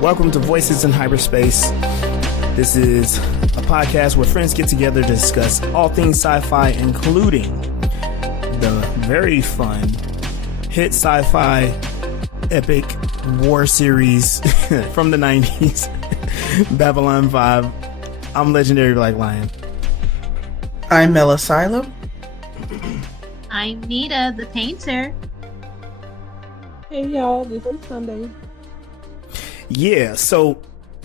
Welcome to Voices in Hyperspace. This is a podcast where friends get together to discuss all things sci-fi, including the very fun hit sci-fi epic war series from the 90s, Babylon 5. I'm Legendary Black Lion. I'm Melisilo. I'm Nita, the painter. Hey y'all, this is Sunday. Yeah, so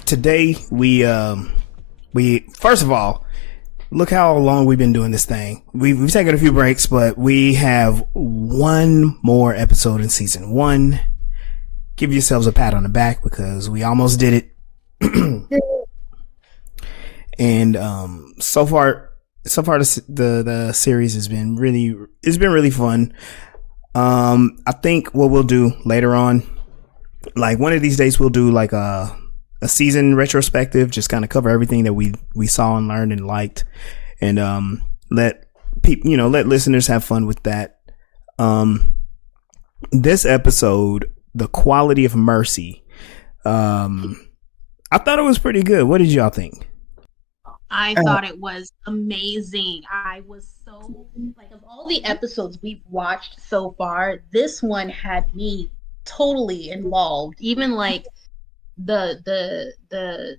today we first of all, look how long we've been doing this thing. We've taken a few breaks, but we have one more episode in season 1. Give yourselves a pat on the back because we almost did it. And so far the series has been really fun. I think what we'll do later on, like one of these days, we'll do like a season retrospective, just kind of cover everything that we saw and learned and liked, and let people, let listeners have fun with that. This episode, The Quality of Mercy, I thought it was pretty good. What did y'all think? I thought it was amazing. I was so, like, of all the episodes we've watched so far, this one had me totally involved. Even like the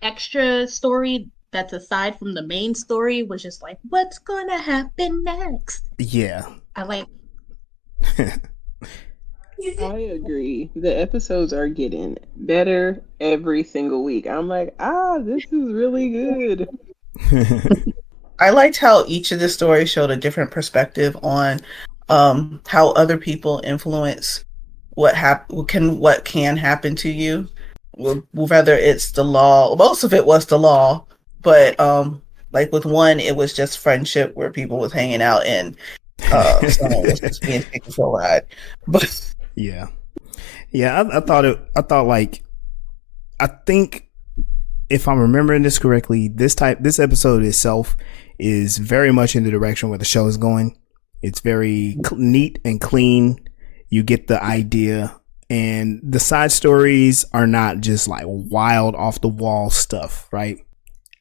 extra story that's aside from the main story was just like, what's gonna happen next? Yeah. I like I agree. The episodes are getting better every single week. I'm like, this is really good. I liked how each of the stories showed a different perspective on how other people influence what can happen to you. Whether it's the law, most of it was the law, but like with one, it was just friendship where people was hanging out and someone was just being taken for a ride. But Yeah. I think if I'm remembering this correctly, this episode itself is very much in the direction where the show is going. It's very neat and clean. You get the idea, and the side stories are not just like wild off the wall stuff, right?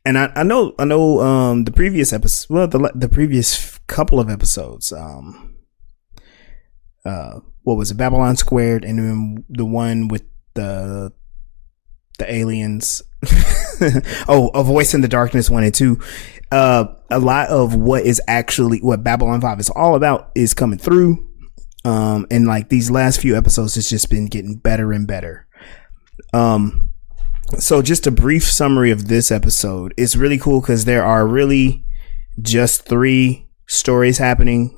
And I know the previous episode, well, the previous couple of episodes, what was it, Babylon Squared, and then the one with the aliens. Oh, A Voice in the Darkness 1 and 2. A lot of what Babylon 5 is all about is coming through. And like these last few episodes, it's just been getting better and better. So just a brief summary of this episode. It's really cool because there are really just 3 stories happening.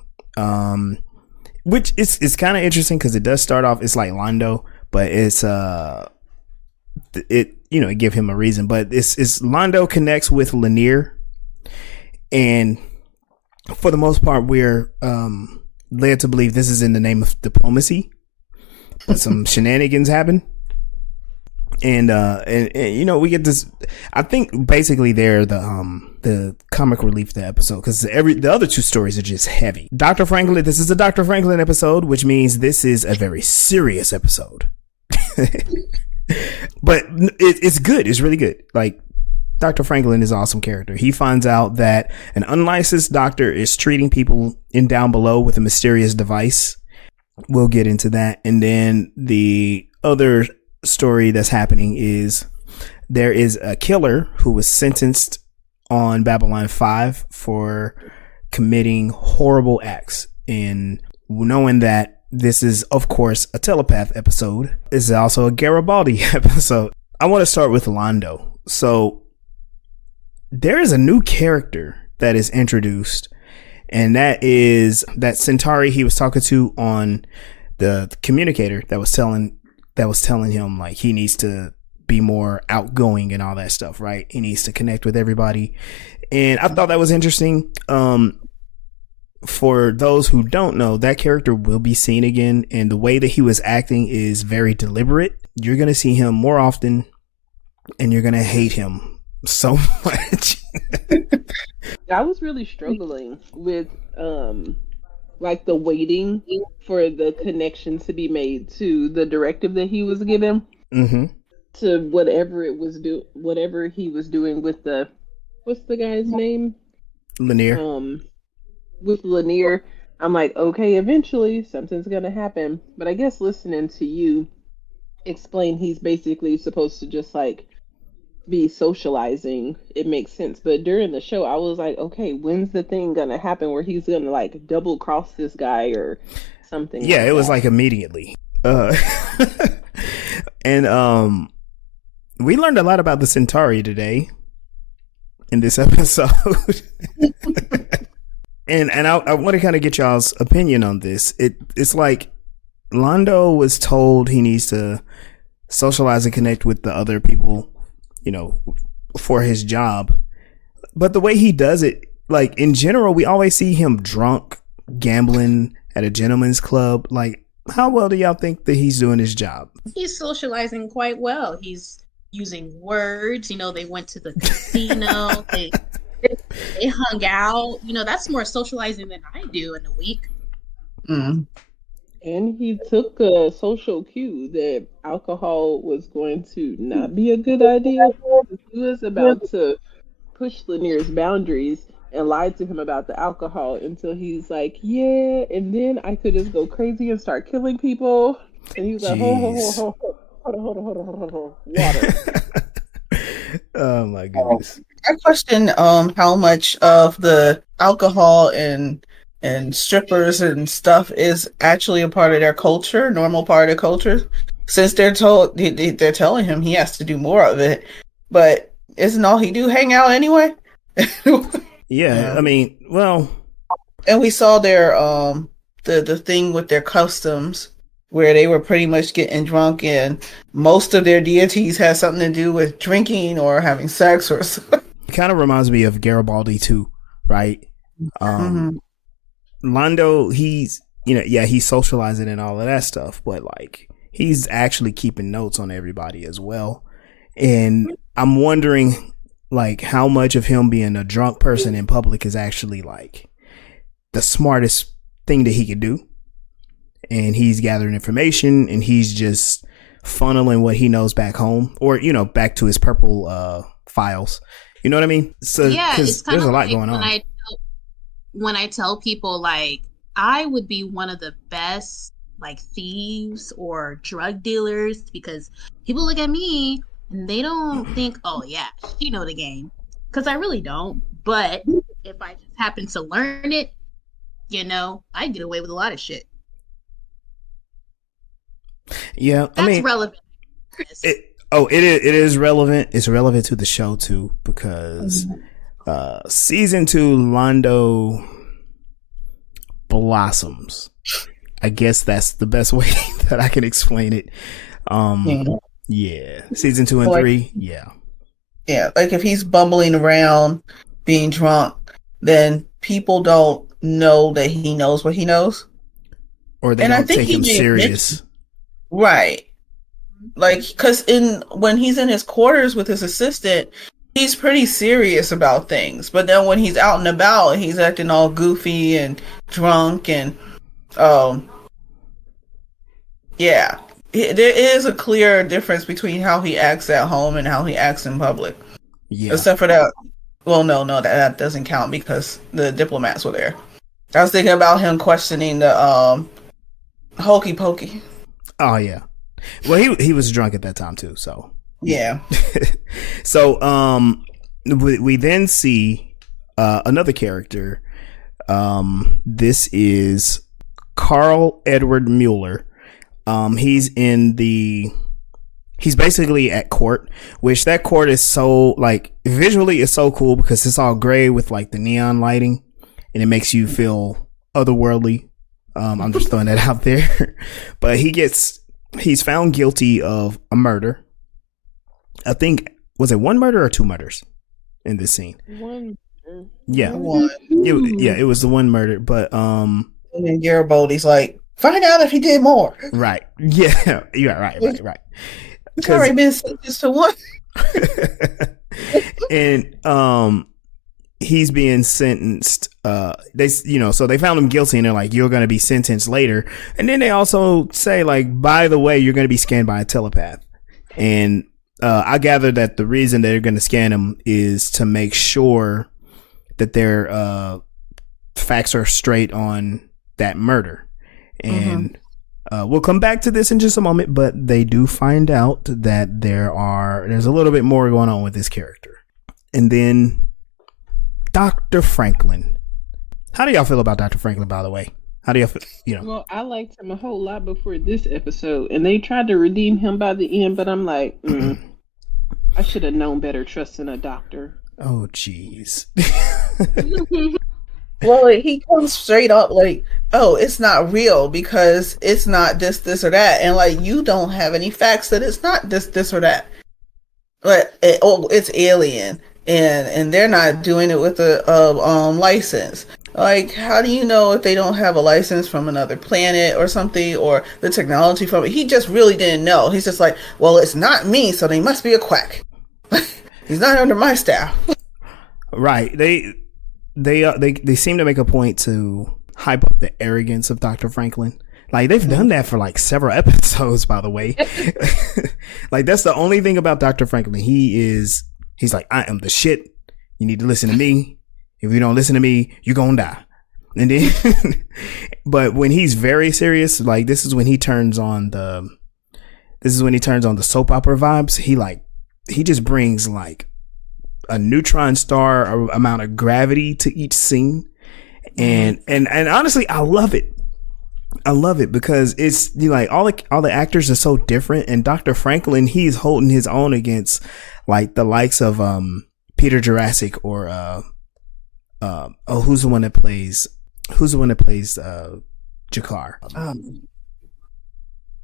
Which is kind of interesting because it does start off, it's like Londo, but it's it give him a reason, but it's Londo connects with Lanier, and for the most part we're led to believe this is in the name of diplomacy, but some shenanigans happen, and we get this. I think basically they're the comic relief of the episode, because the other 2 stories are just heavy. Dr. Franklin, this is a Dr. Franklin episode, which means this is a very serious episode. But it's good. It's really good. Like, Dr. Franklin is an awesome character. He finds out that an unlicensed doctor is treating people in down below with a mysterious device. We'll get into that. And then the other story that's happening is there is a killer who was sentenced on Babylon 5 for committing horrible acts. And knowing that this is, of course, a telepath episode, this is also a Garibaldi episode. I want to start with Londo. So there is a new character that is introduced, and that is that Centauri he was talking to on the communicator that was telling him like he needs to be more outgoing and all that stuff, right? He needs to connect with everybody. And I thought that was interesting. For those who don't know, that character will be seen again, and the way that he was acting is very deliberate. You're going to see him more often, and you're going to hate him so much. I was really struggling with like the waiting for the connection to be made to the directive that he was given. Mm-hmm. to whatever he was doing with the what's the guy's name? Lanier. With Lanier, I'm like, okay, eventually something's gonna happen. But I guess listening to you explain he's basically supposed to just like be socializing, it makes sense. But during the show I was like, okay, when's the thing gonna happen where he's gonna like double cross this guy or something? Yeah, like it was that? like immediately. And we learned a lot about the Centauri today in this episode. and I want to kind of get y'all's opinion on this. It's like Londo was told he needs to socialize and connect with the other people, you know, for his job. But the way he does it, like in general, we always see him drunk, gambling at a gentleman's club. Like, how well do y'all think that he's doing his job? He's socializing quite well. He's using words. You know, they went to the casino. They hung out. You know, that's more socializing than I do in a week. Mm. And he took a social cue that alcohol was going to not be a good idea. He was about to push Lanier's boundaries and lied to him about the alcohol until he's like, yeah, and then I could just go crazy and start killing people. And he was like, hold on, water. Oh my goodness. I question how much of the alcohol and strippers and stuff is actually a part of their culture, normal part of their culture, since they're telling him he has to do more of it. But isn't all he do hang out anyway? Yeah, I mean, well, and we saw their the thing with their customs where they were pretty much getting drunk, and most of their deities had something to do with drinking or having sex or something. It kind of reminds me of Garibaldi too, right? Londo, he's, you know, yeah, he's socializing and all of that stuff, but like he's actually keeping notes on everybody as well. And I'm wondering like how much of him being a drunk person in public is actually like the smartest thing that he could do. And he's gathering information and he's just funneling what he knows back home, or, you know, back to his purple files. You know what I mean? So yeah, it's kind there's of a lot like going on. When I tell people like I would be one of the best like thieves or drug dealers, because people look at me and they don't think, oh yeah, you know the game, because I really don't. But if I just happen to learn it, you know, I get away with a lot of shit. Yeah, That's relevant. It is relevant. It's relevant to the show too, because season 2 Londo blossoms. I guess that's the best way that I can explain it. Yeah, season 2 and 3. Yeah, like if he's bumbling around being drunk, then people don't know that he knows what he knows, or they don't take him serious. Right. Like, because when he's in his quarters with his assistant, he's pretty serious about things. But then when he's out and about, he's acting all goofy and drunk. And, yeah. There is a clear difference between how he acts at home and how he acts in public. Yeah. Except for that. Well, no, that doesn't count because the diplomats were there. I was thinking about him questioning the hokey pokey. Oh, yeah. Well, he was drunk at that time too, so yeah. So we then see another character. This is Carl Edward Mueller. He's basically at court, which that court is so like visually is so cool because it's all gray with like the neon lighting, and it makes you feel otherworldly. I'm just throwing that out there. But he's found guilty of a murder. I think, was it one murder or two murders in this scene? One. Yeah. One. It was the one murder. But and then Garibaldi's like, find out if he did more. Right. Yeah. Yeah. Right. It's already been sentenced to one. And he's being sentenced. So they found him guilty, and they're like, you're going to be sentenced later. And then they also say, like, by the way, you're going to be scanned by a telepath. And I gather that the reason they're going to scan him is to make sure that their facts are straight on that murder. And we'll come back to this in just a moment, but they do find out that there's a little bit more going on with this character. And then Dr. Franklin. How do y'all feel about Dr. Franklin, by the way? How do y'all feel? Well, I liked him a whole lot before this episode, and they tried to redeem him by the end, but I'm like, I should have known better trusting a doctor. Oh, jeez. Well, he comes straight up like, oh, it's not real because it's not this, or that. And like, you don't have any facts that it's not this, or that. But it's alien. And they're not doing it with a license. Like, how do you know if they don't have a license from another planet or something, or the technology from it? He just really didn't know. He's just like, well, it's not me, so they must be a quack. He's not under my staff. Right. They seem to make a point to hype up the arrogance of Dr. Franklin. Like, they've done that for like several episodes, by the way. Like, that's the only thing about Dr. Franklin. He's like, I am the shit. You need to listen to me. If you don't listen to me, you're gonna die. And then, but when he's very serious, like, this is when he turns on the soap opera vibes. He just brings like a neutron star amount of gravity to each scene. And honestly, I love it. I love it because it's like all the actors are so different, and Dr. Franklin, he's holding his own against like the likes of Peter Jurassic or who's the one that plays Jakar.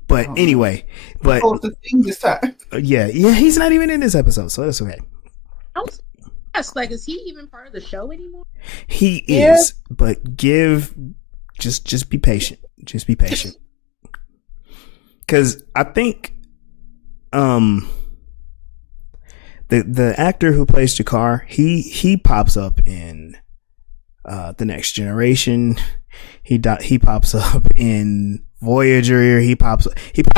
But anyway, the thing this time. Yeah, he's not even in this episode, so that's okay. Like, is he even part of the show anymore? He is, but just be patient. Just be patient. Because I think the actor who plays Jakar, he pops up in The Next Generation. He pops up in Voyager. He pops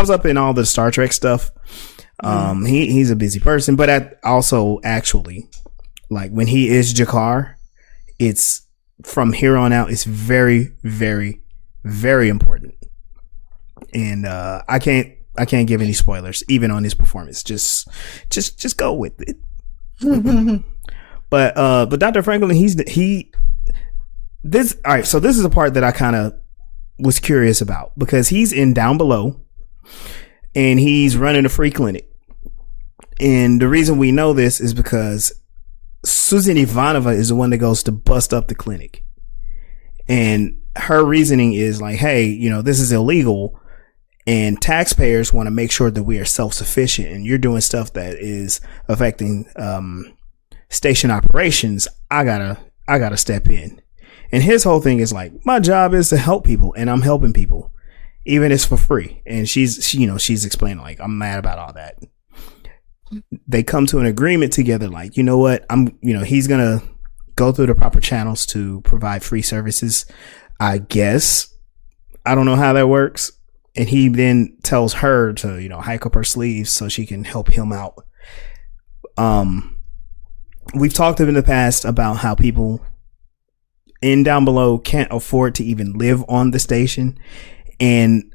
up in all the Star Trek stuff. He's a busy person, but also actually, like, when he is Jakar, it's from here on out, it's very, very, very important. And I can't give any spoilers even on his performance. Just go with it. But Dr. Franklin, all right, so this is a part that I kind of was curious about, because he's in Down Below and he's running a free clinic. And the reason we know this is because Susan Ivanova is the one that goes to bust up the clinic. And her reasoning is like, hey, this is illegal and taxpayers want to make sure that we are self-sufficient, and you're doing stuff that is affecting station operations. I gotta step in. And his whole thing is like, my job is to help people, and I'm helping people, even if it's for free. And she's explaining like, I'm mad about all that. They come to an agreement together, like, you know what, he's gonna go through the proper channels to provide free services, I guess. I don't know how that works. And he then tells her to, hike up her sleeves so she can help him out. We've talked in the past about how people in Down Below can't afford to even live on the station. And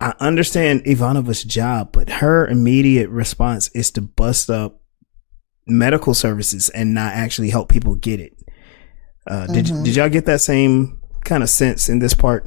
I understand Ivanova's job, but her immediate response is to bust up medical services and not actually help people get it. Did y'all get that same kind of sense in this part?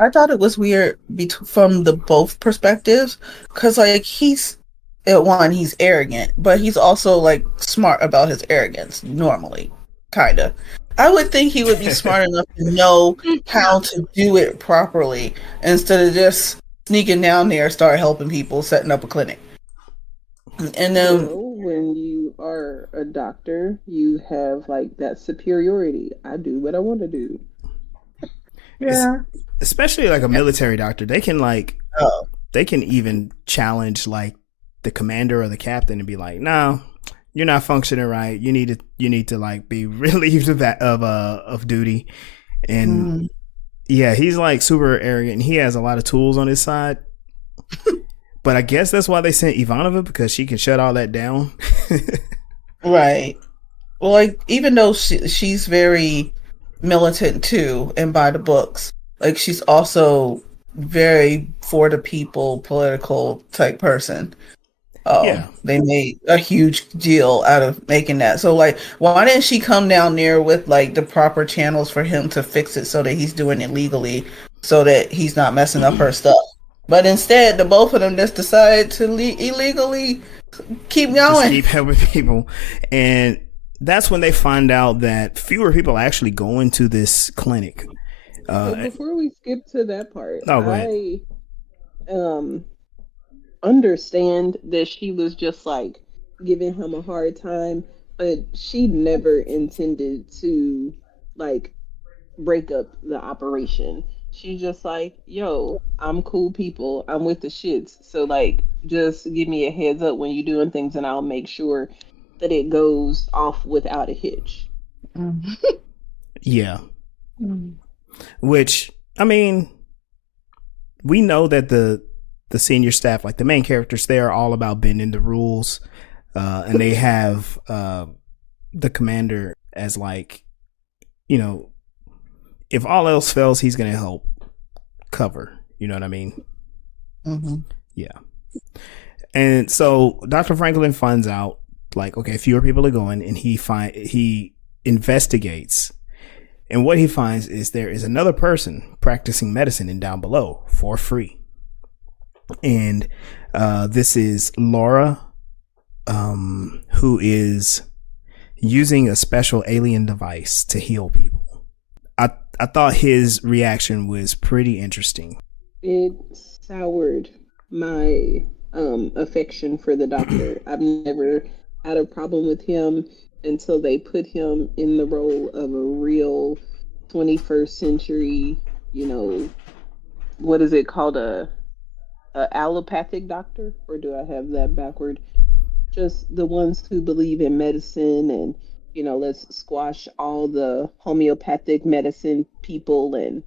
I thought it was weird from the both perspectives, because like he's arrogant, but he's also like smart about his arrogance normally, kind of. I would think he would be smart enough to know how to do it properly instead of just sneaking down there, start helping people, setting up a clinic. And then when you are a doctor, you have like that superiority. I do what I want to do. Yeah. Especially like a military doctor, they can they can even challenge like the commander or the captain and be like, no, you're not functioning right. You need to like be relieved of that of duty. And yeah, he's like super arrogant and he has a lot of tools on his side. But I guess that's why they sent Ivanova, because she can shut all that down. Right. Well, like, even though she's very militant too, and by the books, like, she's also very for the people, political type person. Yeah. They made a huge deal out of making that. So, like, why didn't she come down there with, like, the proper channels for him to fix it so that he's doing it legally, so that he's not messing up her stuff? But instead, the both of them just decided to illegally keep going. Just keep helping people. And that's when they find out that fewer people are actually going to this clinic. So before we skip to that part, go ahead. I understand that she was just like giving him a hard time, but she never intended to like break up the operation. She's just like, yo, I'm cool people. I'm with the shits. So like just give me a heads up when you're doing things and I'll make sure that it goes off without a hitch. Yeah. Which, I mean, we know that the senior staff, like the main characters, they are all about bending the rules. And they have the commander as like, you know, if all else fails, he's going to help cover. You know what I mean? Mm-hmm. Yeah. And so Dr. Franklin finds out, like, okay, fewer people are going, and he investigates. And what he finds is there is another person practicing medicine in down below for free. And this is Laura, who is using a special alien device to heal people. I thought his reaction was pretty interesting. It soured my affection for the doctor. I've never had a problem with him until they put him in the role of a real 21st century, you know, what is it called, a allopathic doctor, or do I have that backward? Just the ones who believe in medicine and, you know, let's squash all the homeopathic medicine people and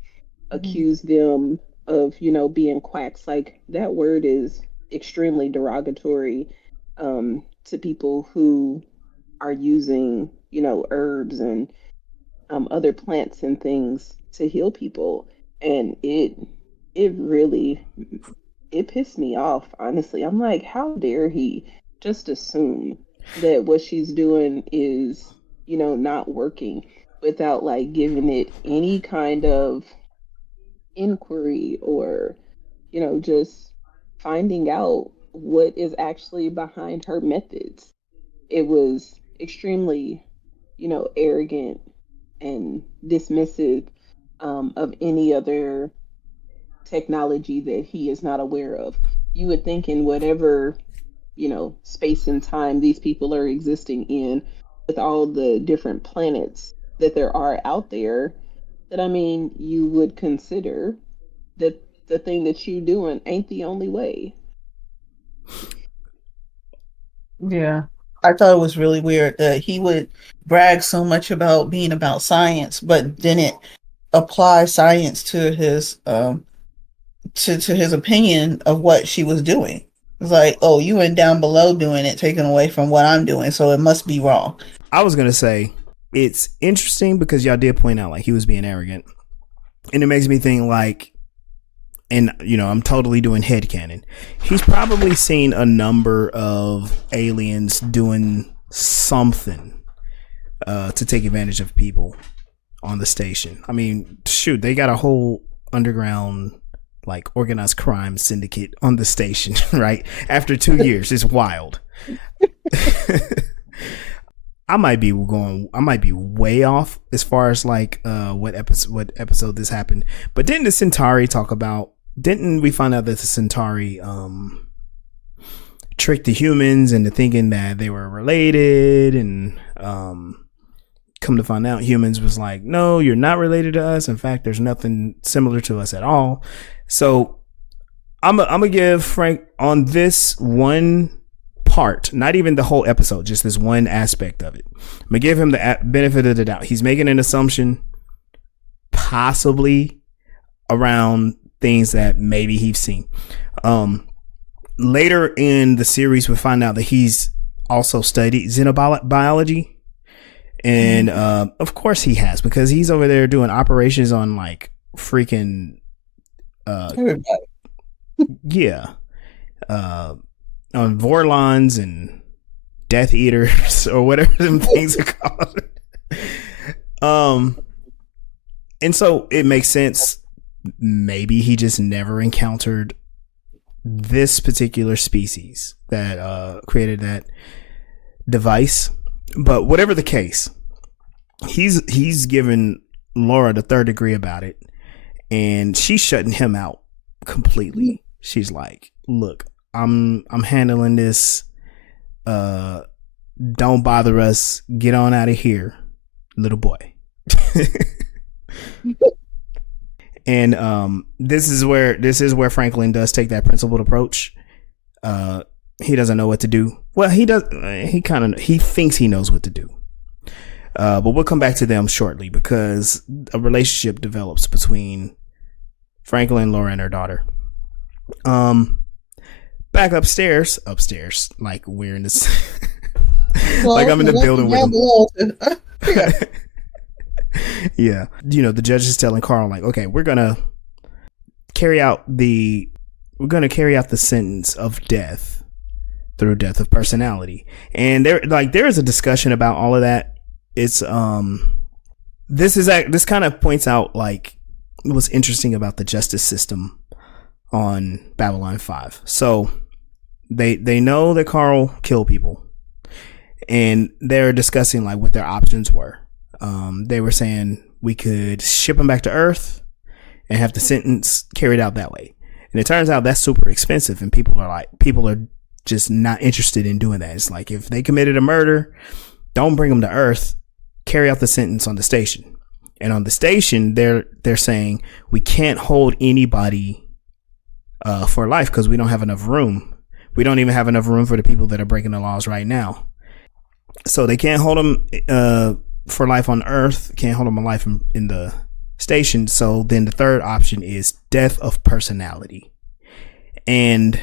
accuse them of, you know, being quacks. Like, that word is extremely derogatory to people who are using, you know, herbs and other plants and things to heal people. And it really, it pissed me off, honestly. I'm like, how dare he just assume that what she's doing is, you know, not working without like giving it any kind of inquiry or, you know, just finding out what is actually behind her methods. It was extremely, you know, arrogant and dismissive of any other technology that he is not aware of. You would think in whatever, you know, space and time these people are existing in, with all the different planets that there are out there, that, I mean, you would consider that the thing that you're doing ain't the only way. Yeah. I thought it was really weird that he would brag so much about being about science, but didn't apply science to his to his opinion of what she was doing. It's like, oh, you went down below doing it, taken away from what I'm doing, so it must be wrong. I was gonna say it's interesting because y'all did point out like he was being arrogant, and it makes me think like, and you know, I'm totally doing headcanon. He's probably seen a number of aliens doing something to take advantage of people on the station. I mean, shoot, they got a whole underground like organized crime syndicate on the station, right? After 2 years, it's wild. I might be way off as far as like what episode this happened. But didn't the Centauri talk about? Didn't we find out that the Centauri tricked the humans into thinking that they were related, and come to find out, humans was like, no, you're not related to us. In fact, there's nothing similar to us at all. So I'm gonna give Frank on this one part, not even the whole episode, just this one aspect of it. I'm gonna give him the benefit of the doubt. He's making an assumption, possibly around things that maybe he's seen. later in the series, we find out that he's also studied xenobiology. And of course he has, because he's over there doing operations on like freaking yeah, on Vorlons and Death Eaters or whatever them things are called. And so it makes sense. Maybe he just never encountered this particular species that created that device. But whatever the case, he's given Laura the third degree about it, and she's shutting him out completely. She's like, "Look, I'm handling this. Don't bother us. Get on out of here, little boy." And this is where Franklin does take that principled approach. He doesn't know what to do. Well, he does. He thinks he knows what to do. But we'll come back to them shortly, because a relationship develops between Franklin, Laura, and her daughter. Back upstairs, like we're in this, like I'm in the building with them. Yeah, the judge is telling Carl, like, okay, we're gonna carry out the sentence of death through death of personality. And there is a discussion about all of that. It's this kind of points out like what's interesting about the justice system on Babylon 5. So they know that Carl killed people, and they're discussing like what their options were. They were saying we could ship him back to Earth and have the sentence carried out that way. And it turns out that's super expensive, and people are just not interested in doing that. It's like, if they committed a murder, don't bring them to Earth, carry out the sentence on the station. And on the station, they're saying we can't hold anybody for life because we don't have enough room. We don't even have enough room for the people that are breaking the laws right now. So they can't hold them for life on Earth, can't hold them alive in the station. So then the third option is death of personality. And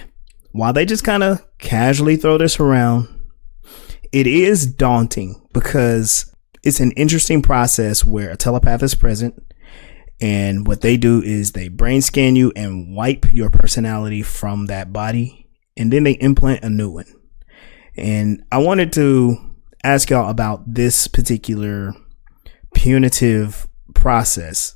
while they just kind of casually throw this around, it is daunting, because it's an interesting process where a telepath is present, and what they do is they brain scan you and wipe your personality from that body, and then they implant a new one. And I wanted to ask y'all about this particular punitive process.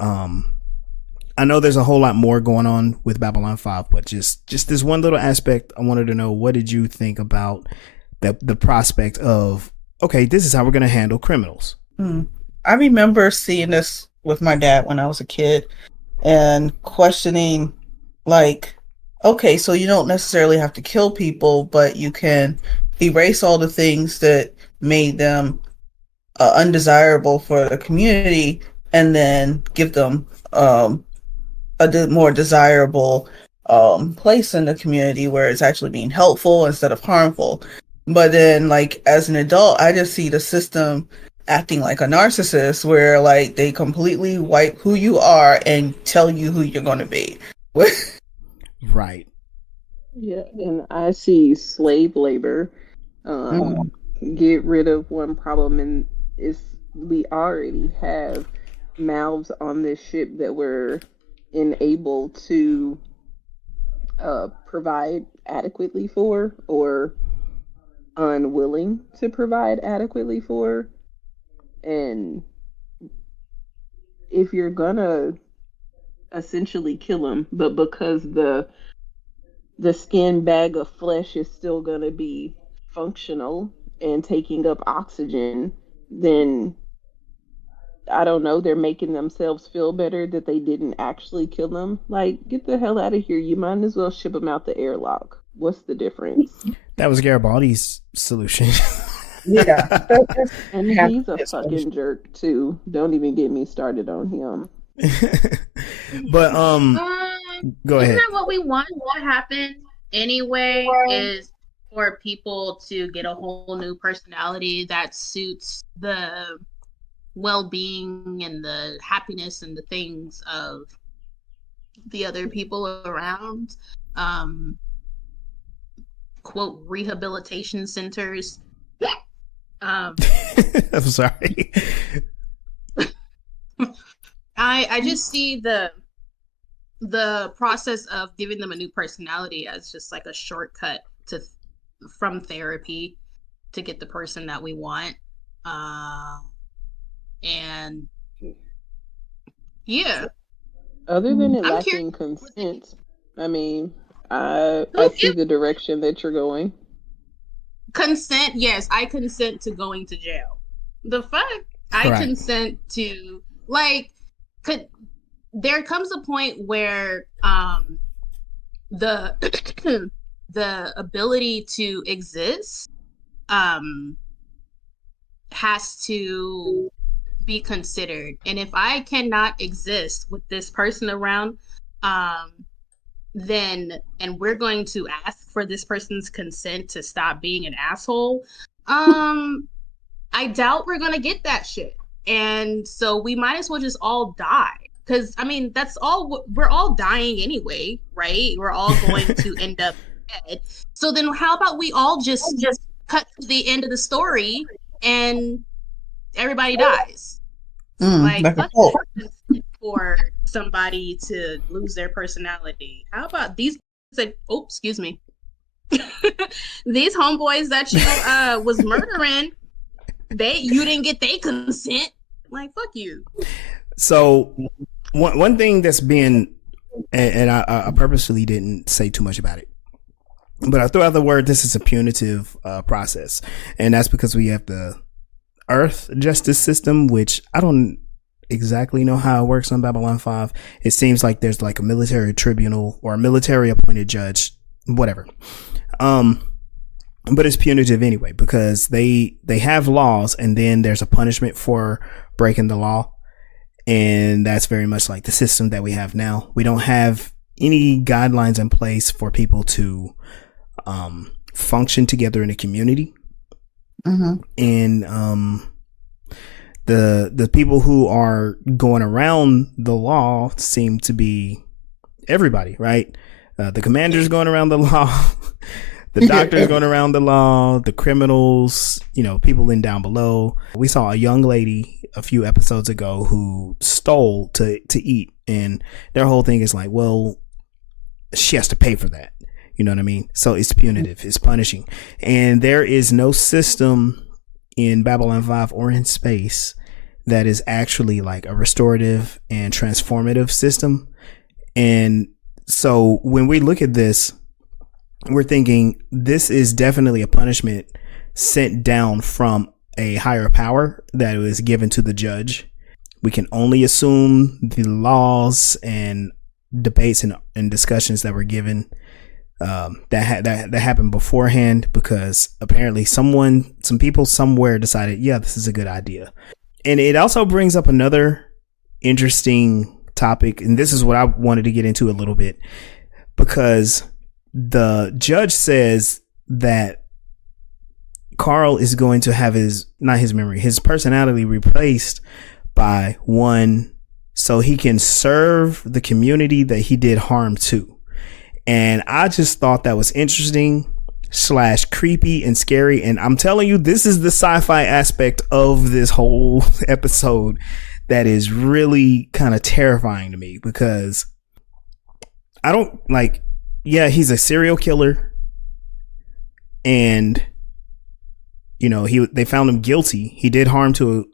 I know there's a whole lot more going on with Babylon 5, but just this one little aspect, I wanted to know, what did you think about the prospect of, okay, this is how we're going to handle criminals? I remember seeing this with my dad when I was a kid and questioning, like, okay, so you don't necessarily have to kill people, but you can erase all the things that made them undesirable for the community, and then give them a more desirable place in the community where it's actually being helpful instead of harmful. But then, like, as an adult, I just see the system acting like a narcissist, where like they completely wipe who you are and tell you who you're going to be. Right. Yeah, and I see slave labor. Get rid of one problem, and we already have mouths on this ship that were unable to provide adequately for, or unwilling to provide adequately for. And if you're gonna essentially kill them, but because the skin bag of flesh is still gonna be functional and taking up oxygen, then I don't know, they're making themselves feel better that they didn't actually kill them. Like, get the hell out of here. You might as well ship them out the airlock. What's the difference? That was Garibaldi's solution. Yeah. And he's a fucking jerk too. Don't even get me started on him. But go ahead. Isn't that what we want? What happened anyway is for people to get a whole new personality that suits the well-being and the happiness and the things of the other people around. quote rehabilitation centers. Um, I'm sorry. I just see the process of giving them a new personality as just like a shortcut to from therapy to get the person that we want. And yeah, Other than it I'm curious. lacking consent, I mean, I see the direction that you're going. Consent, yes, I consent to going to jail. The fuck? I Right. consent to, like, there comes a point where the the ability to exist has to be considered. And if I cannot exist with this person around, then, and we're going to ask for this person's consent to stop being an asshole, I doubt we're gonna get that shit. And so we might as well just all die. Because I mean, that's all, we're all dying anyway, right? We're all going to end up dead. So then how about we all just cut to the end of the story and everybody dies? Like fuck this for somebody to lose their personality. How about these excuse me. These homeboys that you was murdering, you didn't get their consent. Like fuck you. So one thing that's been, and I purposely didn't say too much about it, but I threw out the word, this is a punitive process. And that's because we have the Earth justice system, which I don't exactly know how it works on Babylon 5. It seems like there's like a military tribunal or a military appointed judge, whatever. But it's punitive anyway, because they have laws and then there's a punishment for breaking the law. And that's very much like the system that we have now. We don't have any guidelines in place for people to function together in a community. Mm-hmm. And the people who are going around the law seem to be everybody, right? The commander's going around the law. The doctor's going around the law, the criminals, people in down below. We saw a young lady a few episodes ago who stole to eat. And their whole thing is like, well, she has to pay for that. You know what I mean? So it's punitive, it's punishing. And there is no system in Babylon 5 or in space that is actually like a restorative and transformative system. And so when we look at this, we're thinking this is definitely a punishment sent down from a higher power that was given to the judge. We can only assume the laws and debates and discussions that were given that happened beforehand, because apparently some people somewhere decided, yeah, this is a good idea. And it also brings up another interesting topic, and this is what I wanted to get into a little bit, because the judge says that Carl is going to have his personality replaced by one so he can serve the community that he did harm to. And I just thought that was interesting / creepy and scary. And I'm telling you, this is the sci-fi aspect of this whole episode that is really kind of terrifying to me, because I don't like, yeah, he's a serial killer, and they found him guilty. He did harm to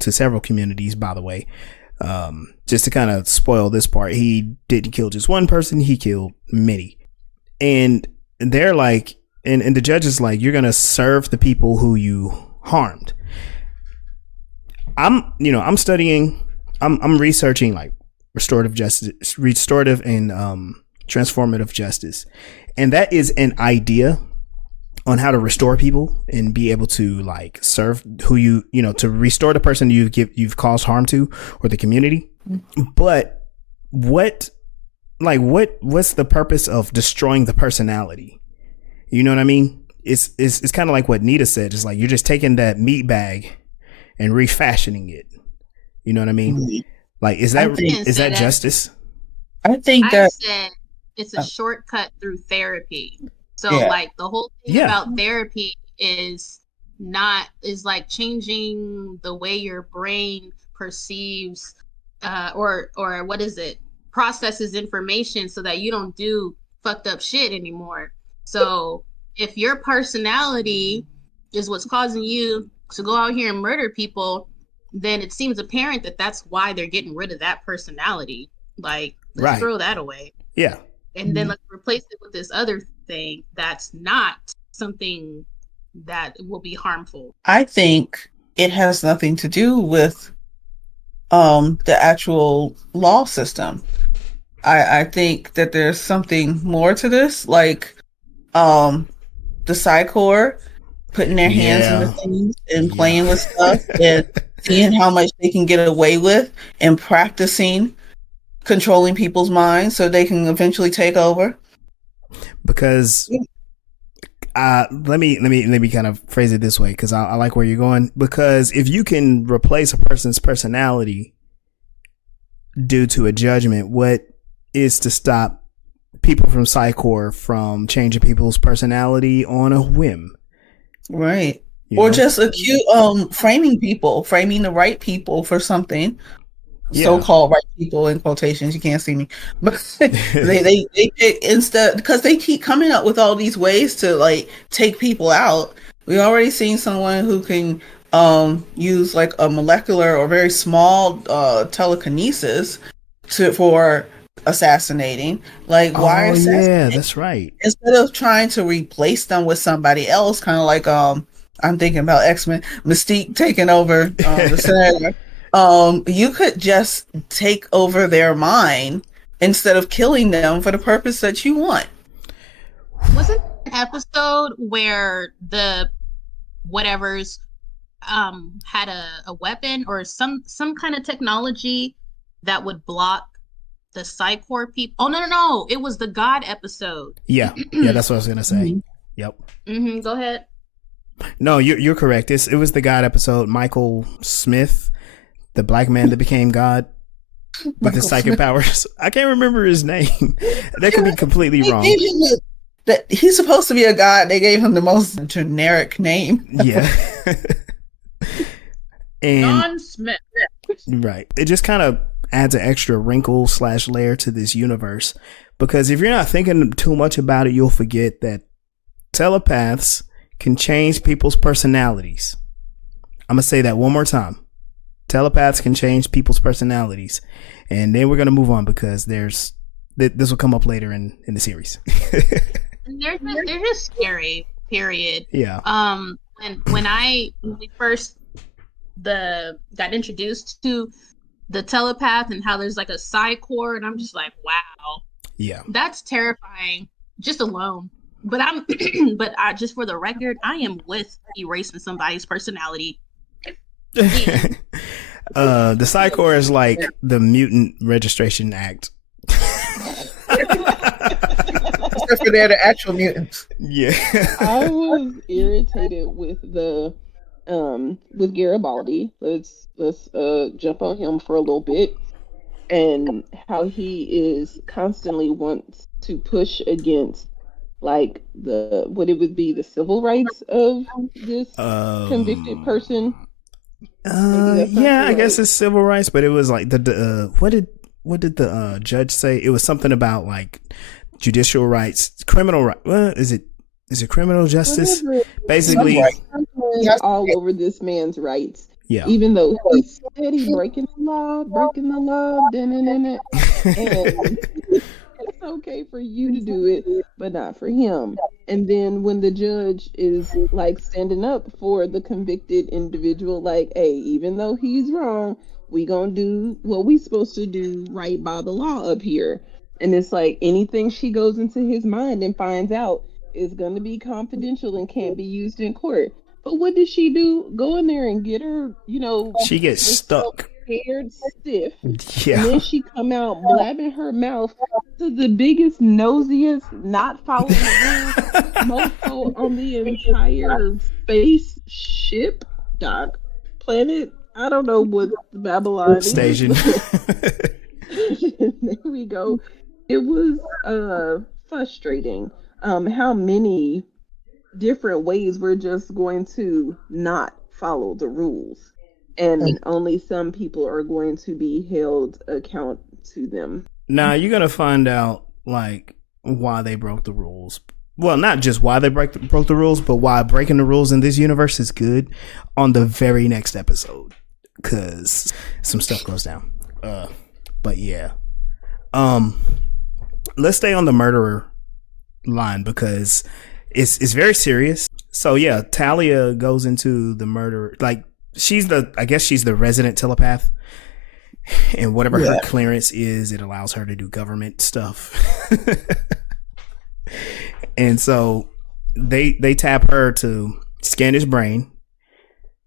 several communities, by the way. Just to kind of spoil this part, he didn't kill just one person, he killed many. And they're like, and the judge is like, you're gonna serve the people who you harmed. I'm researching like restorative and transformative justice, and that is an idea on how to restore people and be able to like serve who to restore the person you've caused harm to, or the community. But what's the purpose of destroying the personality? You know what I mean? It's kind of like what Nita said. It's like you're just taking that meat bag and refashioning it. You know what I mean? Like, is that justice? I think I said it's a shortcut through therapy. So Yeah. like the whole thing Yeah. about therapy is like changing the way your brain perceives or what is it, processes information so that you don't do fucked up shit anymore. So if your personality is what's causing you to go out here and murder people, then it seems apparent that that's why they're getting rid of that personality. Like, let's Right. throw that away. Yeah. And then let's replace it with this other thing that's not something that will be harmful. I think it has nothing to do with the actual law system. I think that there's something more to this, like the Psychor putting their hands in the things and playing with stuff and seeing how much they can get away with and practicing controlling people's minds so they can eventually take over. Because let me kind of phrase it this way, because I like where you're going. Because if you can replace a person's personality due to a judgment, what is to stop people from Psychor from changing people's personality on a whim? Right. You Or know? just framing the right people for something. Yeah. So-called right people in quotations. You can't see me, but they pick instead, because they keep coming up with all these ways to like take people out. We already seen someone who can use like a molecular or very small telekinesis for assassinating. Like, why assassinate? Yeah, that's right. Instead of trying to replace them with somebody else, kind of like I'm thinking about X-Men, Mystique taking over the Senator. You could just take over their mind instead of killing them for the purpose that you want. Wasn't an episode where the whatevers had a weapon or some kind of technology that would block the Psychor people? Oh no! It was the God episode. Yeah, that's what I was gonna say. Mm-hmm. Yep. Go ahead. No, you're correct. It was the God episode. Michael Smith, the black man that became God with his psychic powers. I can't remember his name. That could be completely wrong. That he's supposed to be a god. They gave him the most generic name. Yeah. And John Smith. right. It just kind of adds an extra wrinkle / layer to this universe, because if you're not thinking too much about it, you'll forget that telepaths can change people's personalities. I'm going to say that one more time. Telepaths can change people's personalities. And then we're going to move on, because this will come up later in the series. They're just scary, period. Yeah. When we first got introduced to the telepath and how there's like a Psychor, and I'm just like, wow. Yeah. That's terrifying just alone. But just for the record, I am with erasing somebody's personality. The Psychor is like the Mutant Registration Act. Except for they're the actual mutants. Yeah. I was irritated with with Garibaldi. Let's jump on him for a little bit, and how he is constantly wants to push against like the civil rights of this convicted person. Yeah, I guess it's civil rights, but it was like what did the judge say? It was something about like judicial rights, criminal right. Is it criminal justice? Whatever. Basically, all over this man's rights. Yeah. Even though he's steady breaking the law, and it's okay for you to do it, but not for him. And then when the judge is like standing up for the convicted individual, like, hey, even though he's wrong, we gonna do what we supposed to do right by the law up here. And it's like anything she goes into his mind and finds out is gonna be confidential and can't be used in court. But what did she do? Go in there and get her, she gets stuck. Haired stiff. Yeah. And then she come out blabbing her mouth to the biggest, nosiest, not following the rules mofo on the entire spaceship, planet. I don't know what Babylon Station. There we go. It was frustrating. how many different ways we're just going to not follow the rules, and only some people are going to be held account to them. Now you're gonna find out like why they broke the rules. Well, not just why they broke the rules, but why breaking the rules in this universe is good on the very next episode, because some stuff goes down. But yeah, let's stay on the murderer line because it's very serious. So yeah, Talia goes into the murder. Like I guess she's the resident telepath, and whatever her clearance is, it allows her to do government stuff. And so they tap her to scan his brain.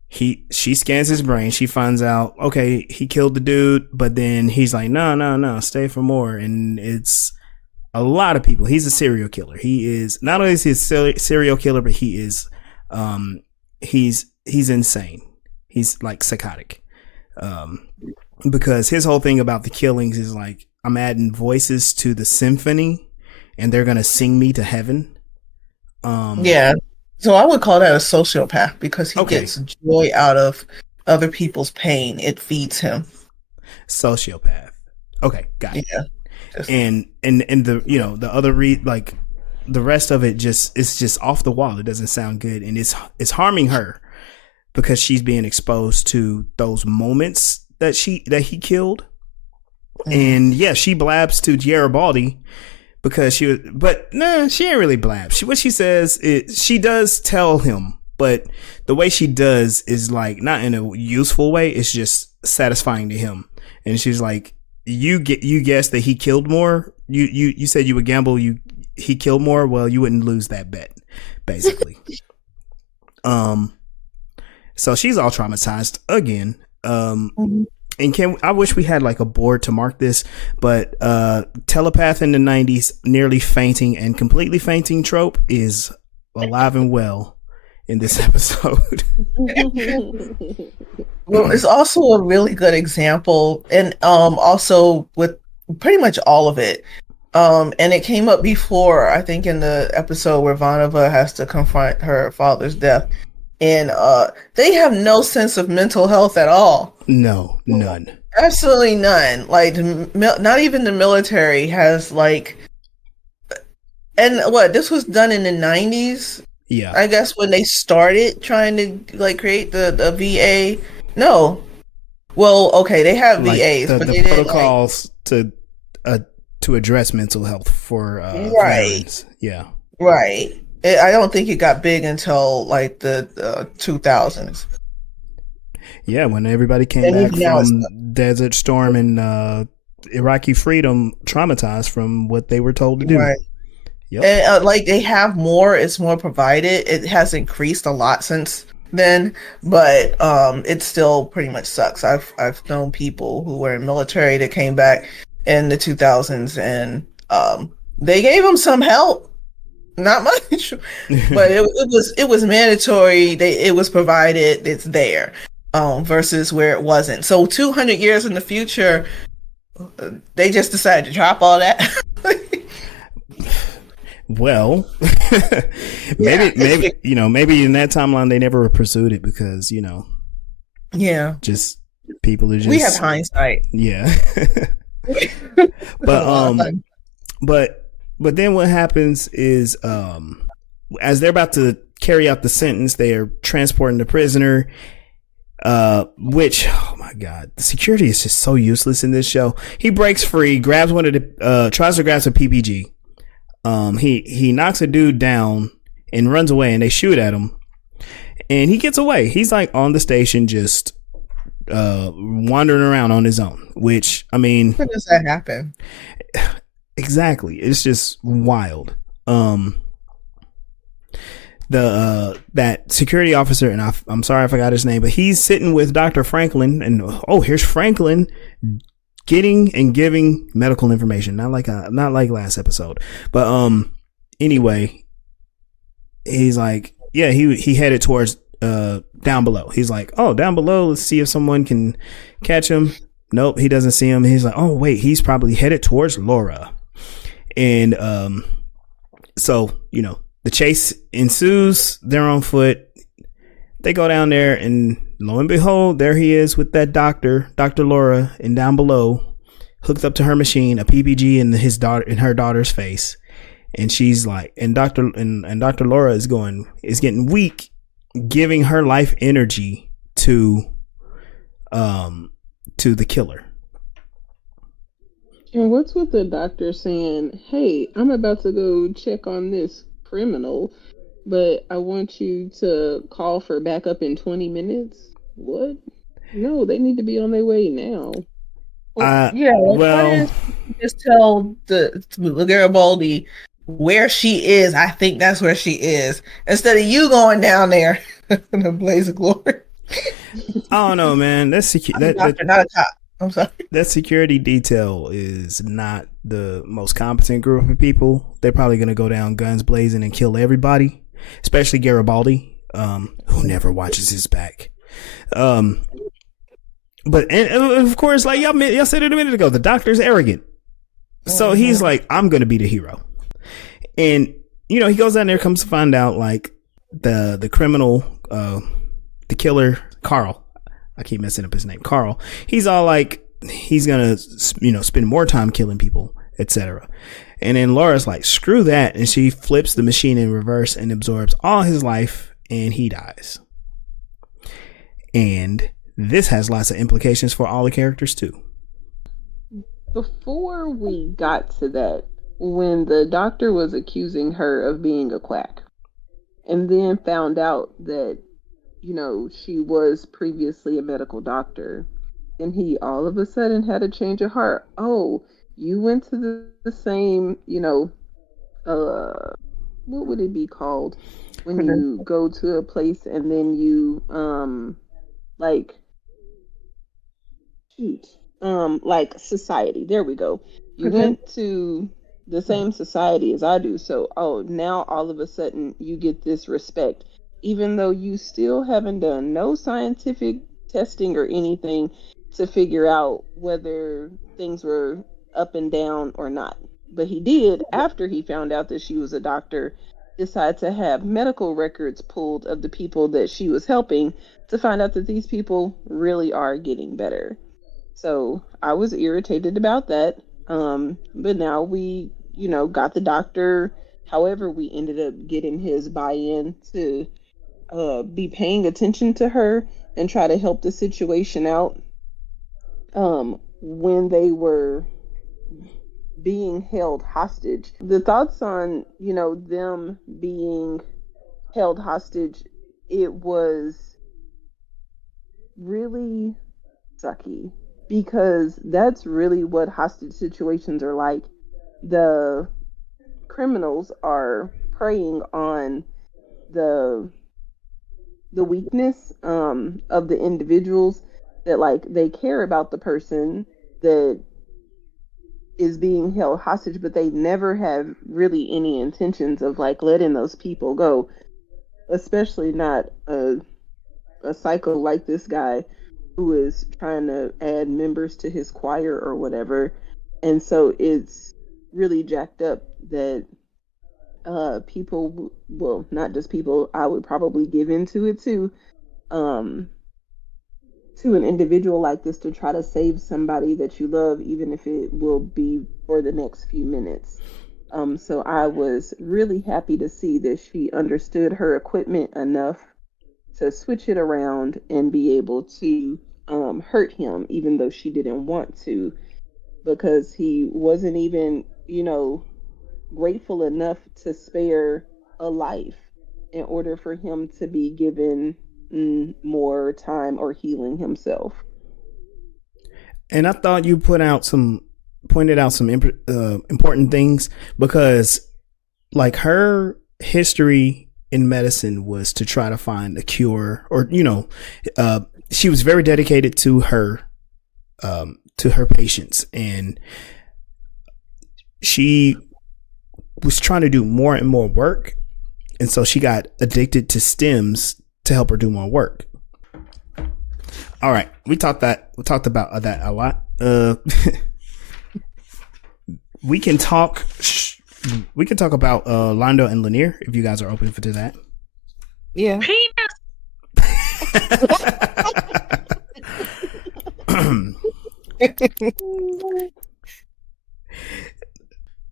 She scans his brain. She finds out, okay, he killed the dude, but then he's like, no, stay for more. And it's a lot of people. He's a serial killer. He is not only is he a serial killer, but he is he's insane. He's like psychotic. Because his whole thing about the killings is like, I'm adding voices to the symphony and they're gonna sing me to heaven. Yeah. So I would call that a sociopath because he gets joy out of other people's pain. It feeds him. Sociopath. Okay, got it. Yeah. And the the other like the rest of it it's just off the wall. It doesn't sound good, and it's harming her because she's being exposed to those moments that he killed. And yeah, she blabs to Garibaldi because she ain't really blab. What she says is she does tell him, but the way she does is like not in a useful way. It's just satisfying to him. And she's like, you guessed that he killed more. You said you would gamble. He killed more. Well, you wouldn't lose that bet, basically. So she's all traumatized again. And I wish we had like a board to mark this, but telepath in the 90s nearly fainting and completely fainting trope is alive and well in this episode. Well, it's also a really good example, and also with pretty much all of it. And it came up before, I think, in the episode where Vanova has to confront her father's death. And they have no sense of mental health at all. No, none. Absolutely none. Like, not even the military has, like... And this was done in the 90s? Yeah. I guess when they started trying to, like, create the VA. No. Well, okay, they have like VAs, the but they protocols to address mental health for veterans. Yeah. Right. I don't think it got big until like the 2000s. Yeah, when everybody came back from Desert Storm and Iraqi Freedom, traumatized from what they were told to do. Right. Yep. And like they have more, it's more provided. It has increased a lot since then, but it still pretty much sucks. I've known people who were in military that came back in the 2000s, and they gave them some help. Not much, but it was mandatory. It was provided. It's there, versus where it wasn't. So 200 years in the future, they just decided to drop all that. Well, maybe maybe in that timeline they never pursued it because just people are just, we have hindsight. Yeah. But then what happens is, as they're about to carry out the sentence, they are transporting the prisoner, which, oh my God, the security is just so useless in this show. He breaks free, grabs one of the, tries to grab some PPG. He knocks a dude down and runs away, and they shoot at him, and he gets away. He's like on the station, just wandering around on his own, which, I mean, how does that happen? Exactly. It's just wild. That security officer, and I'm sorry I forgot his name, but he's sitting with Dr. Franklin, and here's Franklin getting and giving medical information. Not like last episode. But anyway, he's like, yeah, he headed towards down below. He's like, oh, down below, let's see if someone can catch him. Nope, he doesn't see him. He's like, oh wait, he's probably headed towards Laura. And So, the chase ensues. They're on foot. They go down there, and lo and behold, there he is with that Dr. Laura, and down below, hooked up to her machine, a PPG in her daughter's face. And she's like, and Dr. Laura is getting weak, giving her life energy to the killer. And what's with the doctor saying, "Hey, I'm about to go check on this criminal, but I want you to call for backup in 20 minutes"? What? No, they need to be on their way now. Just tell the Garibaldi where she is. I think that's where she is, instead of you going down there in a blaze of glory. I don't know, man. That's not a cop. I'm sorry. That security detail is not the most competent group of people. They're probably gonna go down guns blazing and kill everybody, especially Garibaldi, who never watches his back. But of course, like y'all said it a minute ago, the doctor's arrogant. So he's like, I'm going to be the hero. And, he goes down there, comes to find out, like, the criminal, the killer, Carl. I keep messing up his name. Carl. He's all like, he's going to, spend more time killing people, etc. And then Laura's like, screw that. And she flips the machine in reverse and absorbs all his life, and he dies. And this has lots of implications for all the characters too. Before we got to that, when the doctor was accusing her of being a quack, and then found out that, she was previously a medical doctor, and he all of a sudden had a change of heart. Oh, you went to the same, what would it be called when you go to a place and then you, like society. There we go. You went to the same society as I do. So, now all of a sudden you get this respect, even though you still haven't done no scientific testing or anything to figure out whether things were up and down or not. But he did, after he found out that she was a doctor, decide to have medical records pulled of the people that she was helping to find out that these people really are getting better. So I was irritated about that. But now we, got the doctor. However, we ended up getting his buy-in to be paying attention to her and try to help the situation out. When they were being held hostage, the thoughts on, them being held hostage, it was really sucky. Because that's really what hostage situations are like. The criminals are preying on the weakness of the individuals, that like they care about the person that is being held hostage, but they never have really any intentions of like letting those people go, especially not a psycho like this guy who is trying to add members to his choir or whatever. And so it's really jacked up that people, well, not just people, I would probably give into it too, to an individual like this, to try to save somebody that you love, even if it will be for the next few minutes. So I was really happy to see that she understood her equipment enough to switch it around and be able to hurt him, even though she didn't want to, because he wasn't even, grateful enough to spare a life in order for him to be given more time or healing himself. And I thought you pointed out some important things, because like her history in medicine was to try to find a cure, or she was very dedicated to her patients, and she was trying to do more and more work, and so she got addicted to stems to help her do more work. All right, we talked about that a lot. We can talk We could talk about Londo and Lanier if you guys are open to that. Yeah.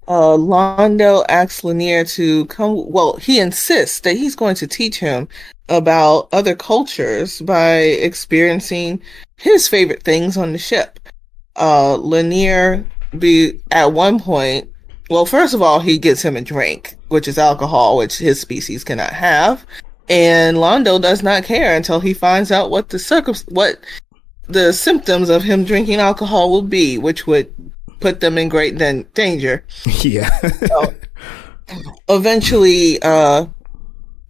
Londo asks Lanier to come. Well, he insists that he's going to teach him about other cultures by experiencing his favorite things on the ship. Lanier at one point. Well, first of all, he gets him a drink, which is alcohol, which his species cannot have. And Londo does not care until he finds out what the symptoms of him drinking alcohol will be, which would put them in great danger. Yeah. So, eventually,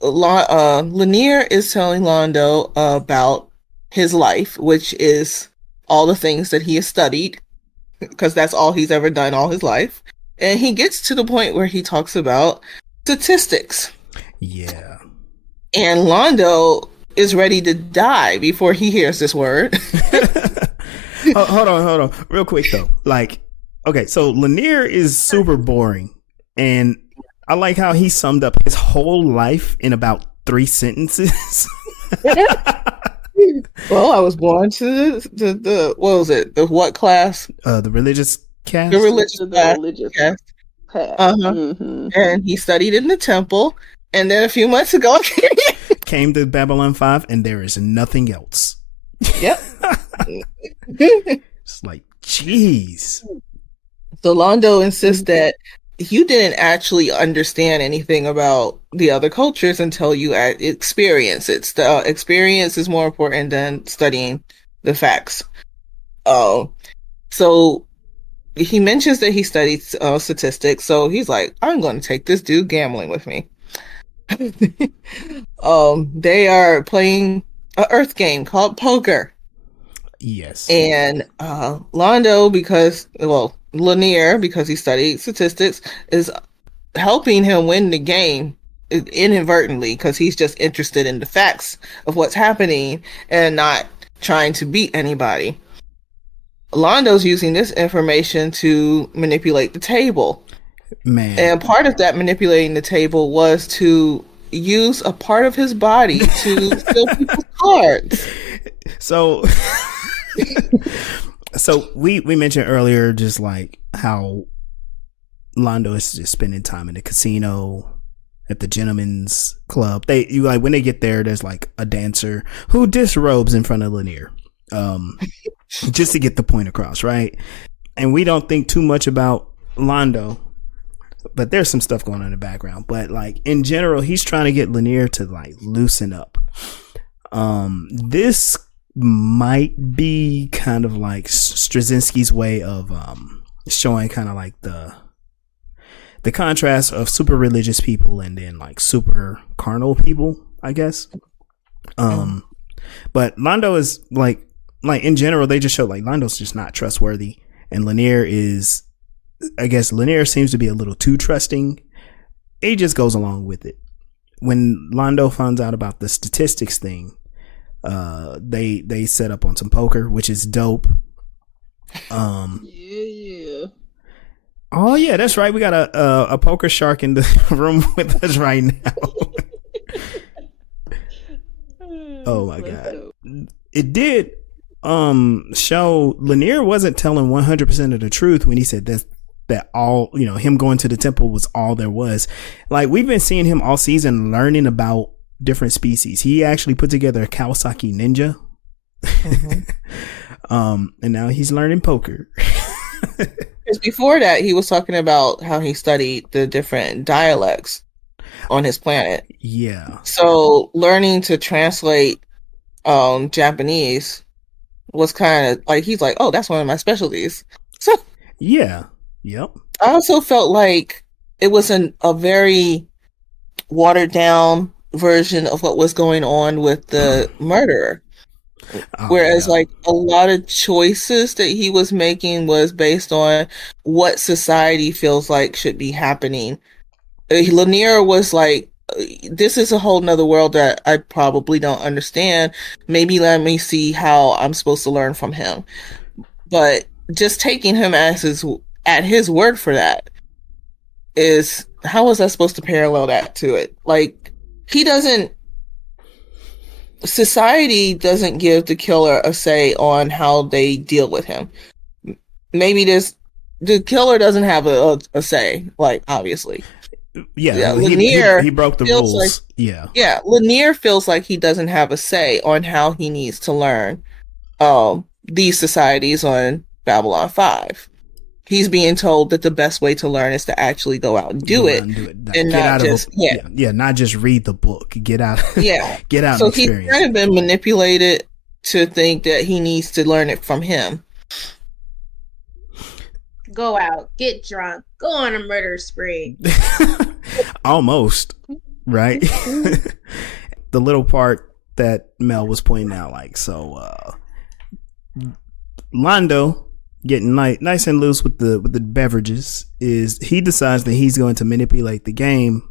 Lanier is telling Londo about his life, which is all the things that he has studied, because that's all he's ever done all his life. And he gets to the point where he talks about statistics. Yeah. And Londo is ready to die before he hears this word. Hold on. Real quick, though. Like, okay, so Lanier is super boring. And I like how he summed up his whole life in about 3 sentences. Well, I was born to the what was it? The what class? The religious cast? The religious class. Path. Mm-hmm. And he studied in the temple. And then a few months ago, came to Babylon 5, and there is nothing else. Yep. It's like, jeez. So Londo insists that you didn't actually understand anything about the other cultures until you experience it. The experience is more important than studying the facts. So he mentions that he studied statistics. So he's like, I'm going to take this dude gambling with me. They are playing an Earth game called poker. Yes. And Lanier, because he studied statistics, is helping him win the game inadvertently because he's just interested in the facts of what's happening and not trying to beat anybody. Londo's using this information to manipulate the table. Man. And part of that manipulating the table was to use a part of his body to steal people's cards. So we mentioned earlier just like how Londo is just spending time in the casino, at the gentleman's club. When they get there, there's like a dancer who disrobes in front of Lanier. Just to get the point across, right? And we don't think too much about Londo, but there's some stuff going on in the background. But like in general, he's trying to get Lanier to like loosen up. This might be kind of like Straczynski's way of showing kind of like the contrast of super religious people and then like super carnal people, I guess. But Londo is like in general, they just show like Londo's just not trustworthy, and Lanier seems to be a little too trusting. He just goes along with it. When Londo finds out about the statistics thing, they set up on some poker, which is dope. Yeah. Oh yeah, that's right. We got a poker shark in the room with us right now. Oh my god. It did show Lanier wasn't telling 100% of the truth when he said that all, him going to the temple was all there was. Like, we've been seeing him all season learning about different species. He actually put together a Kawasaki Ninja. And now he's learning poker. Because before that, he was talking about how he studied the different dialects on his planet. Yeah. So learning to translate Japanese was kind of like, he's like, oh, that's one of my specialties. So yeah. Yep. I also felt like it was a very watered down version of what was going on with the murderer. Whereas like a lot of choices that he was making was based on what society feels like should be happening. Lanier was like, this is a whole nother world that I probably don't understand. Maybe let me see how I'm supposed to learn from him. But just taking him at his word for that is, how was I supposed to parallel that to it? Like, society doesn't give the killer a say on how they deal with him. Maybe the killer doesn't have a say, like, obviously. Yeah, Lanier he broke the rules. Like, yeah, Lanier feels like he doesn't have a say on how he needs to learn these societies on Babylon 5. He's being told that the best way to learn is to actually go out and do it. And not just not just read the book. Get out. Yeah. Get out. So and experience. He's kind of been manipulated to think that he needs to learn it from him. Go out, get drunk, go on a murder spree. Almost, right? The little part that Mel was pointing out, like, so Londo getting nice and loose with the beverages, is he decides that he's going to manipulate the game,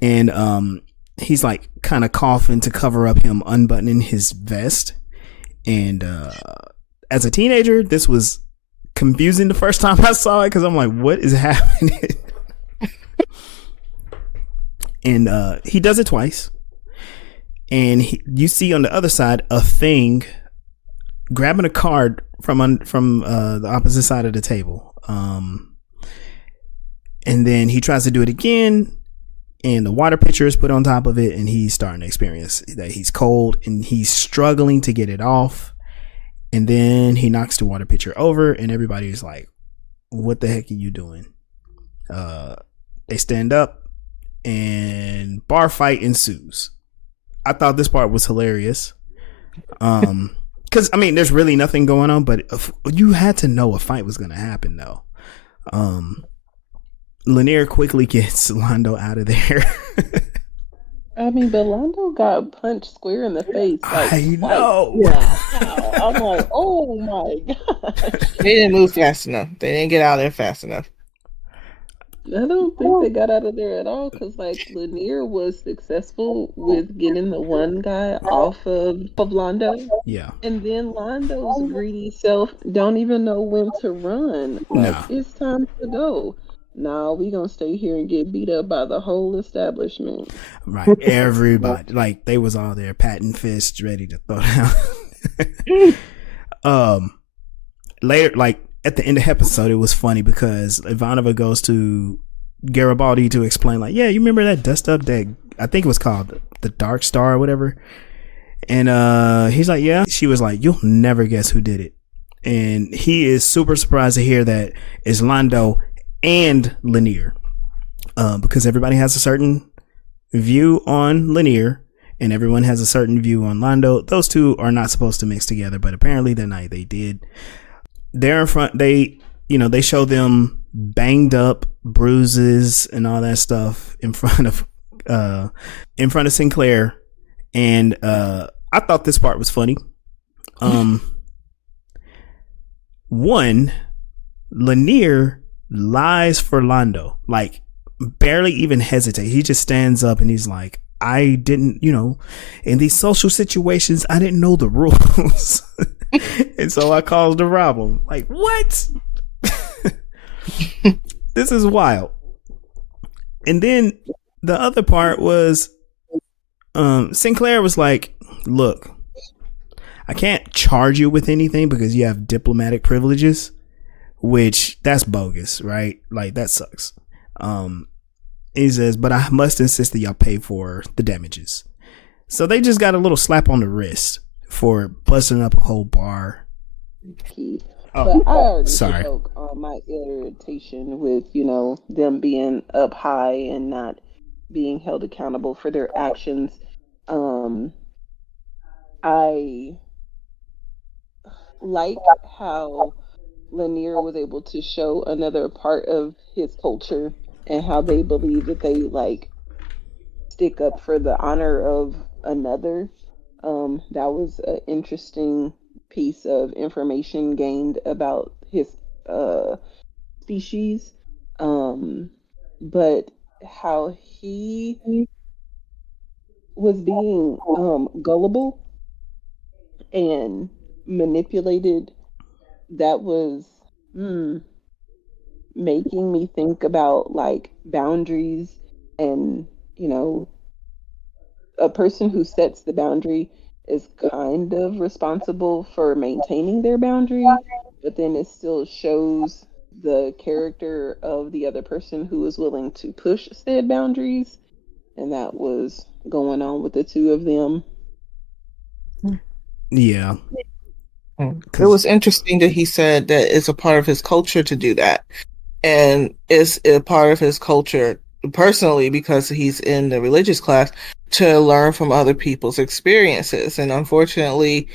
and he's like kind of coughing to cover up him unbuttoning his vest. And as a teenager, this was confusing the first time I saw it, because I'm like, what is happening? And he does it twice, and you see on the other side a thing grabbing a card from the opposite side of the table, and then he tries to do it again, and the water pitcher is put on top of it, and he's starting to experience that he's cold and he's struggling to get it off. And then he knocks the water pitcher over, and everybody's like, what the heck are you doing? They stand up, and bar fight ensues. I thought this part was hilarious. Because, I mean, there's really nothing going on, but you had to know a fight was going to happen, though. Lanier quickly gets Londo out of there. I mean, but Londo got punched square in the face. Like, I know. I'm like, oh my gosh. They didn't move fast enough. They didn't get out of there fast enough. I don't think they got out of there at all, because like Lanier was successful with getting the one guy off of Londo. Yeah. And then Londo's greedy self don't even know when to run. Like, it's time to go. Nah, we gonna stay here and get beat up by the whole establishment. Right. Everybody. Like, they was all there, patting fists, ready to throw down. Later, like, at the end of the episode, it was funny because Ivanova goes to Garibaldi to explain, like, yeah, you remember that dust up that I think it was called the Dark Star or whatever? And he's like, yeah. She was like, you'll never guess who did it. And he is super surprised to hear that it's Londo and Lanier, because everybody has a certain view on Lanier and everyone has a certain view on Londo. Those two are not supposed to mix together, but apparently that night they did. They're in front. They show them banged up, bruises and all that stuff in front of Sinclair. And I thought this part was funny. One, Lanier lies for Londo, like, barely even hesitate. He just stands up and he's like, I didn't, in these social situations, I didn't know the rules. And so I caused a problem. Like, what? This is wild. And then the other part was, Sinclair was like, look, I can't charge you with anything because you have diplomatic privileges, which that's bogus, right? Like, that sucks. He says, but I must insist that y'all pay for the damages. So they just got a little slap on the wrist for busting up a whole bar. But I already spoke on my irritation with, them being up high and not being held accountable for their actions. I like how Lanier was able to show another part of his culture and how they believe that they stick up for the honor of another. That was an interesting piece of information gained about his species. But how he was being gullible and manipulated, that was making me think about boundaries, and a person who sets the boundary is kind of responsible for maintaining their boundary, but then it still shows the character of the other person who is willing to push said boundaries, and that was going on with the two of them. Yeah. It was interesting that he said that it's a part of his culture to do that. And it's a part of his culture personally because he's in the religious class to learn from other people's experiences. And unfortunately,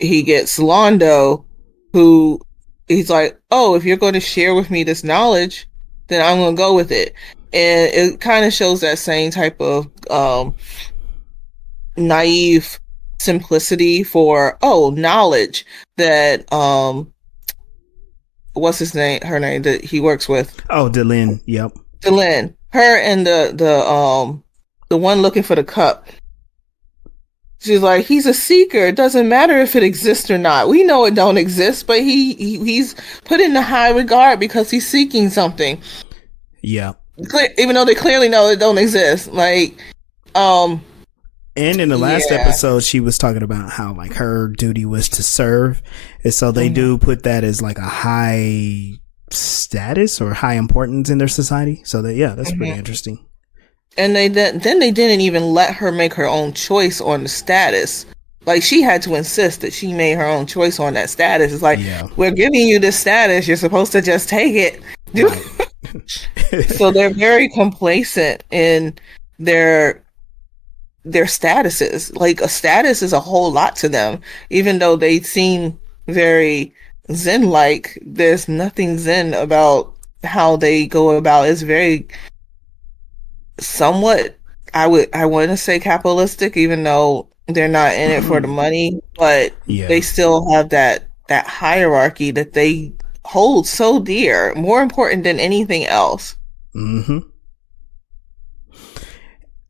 he gets Londo, who he's like, oh, if you're going to share with me this knowledge, then I'm going to go with it. And it kind of shows that same type of naive simplicity for knowledge that what's his name, her name that he works with, Delin. Yep, Delin, her, and the one looking for the cup. She's like, he's a seeker, it doesn't matter if it exists or not, we know it don't exist, but he's put in the high regard because he's seeking something. Yeah, even though they clearly know it don't exist. Like and in the last episode, she was talking about how like her duty was to serve, and so they do put that as like a high status or high importance in their society. So that's pretty interesting. And then they didn't even let her make her own choice on the status. Like she had to insist that she made her own choice on that status. It's like, we're giving you this status, you're supposed to just take it. Right. So they're very complacent in their statuses. Like a status is a whole lot to them, even though they seem very zen-like. There's nothing zen about how they go about. It's very somewhat, I want to say, capitalistic, even though they're not in it for the money, but they still have that hierarchy that they hold so dear, more important than anything else. Mm-hmm.